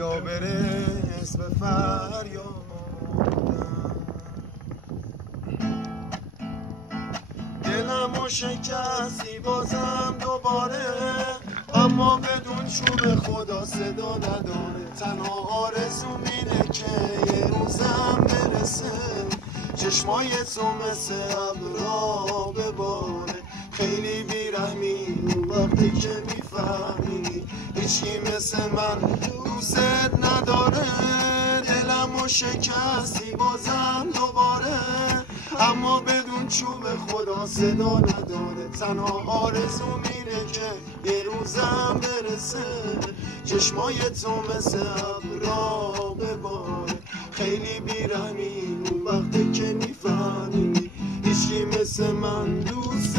بیا برس به فریادم. دلمو شکستی بازم دوباره، اما بدون چوب خدا صدا نداره. تنها آرزوم اینه که یه روزم برسه چشمای تو مثل ابرا بباره. خیلی بیرحمی وقتی که میفهمی هیچی مثل من دوست نداره. دلمو شکستی بازم دوباره، اما بدون چوب خدا صدا نداره. تنها آرزوم اینه که یه روزم برسه چشمای تو مثل ابرا بباره. خیلی بیرحمی اون وقتی که میفهمی هیچی مثل من دوست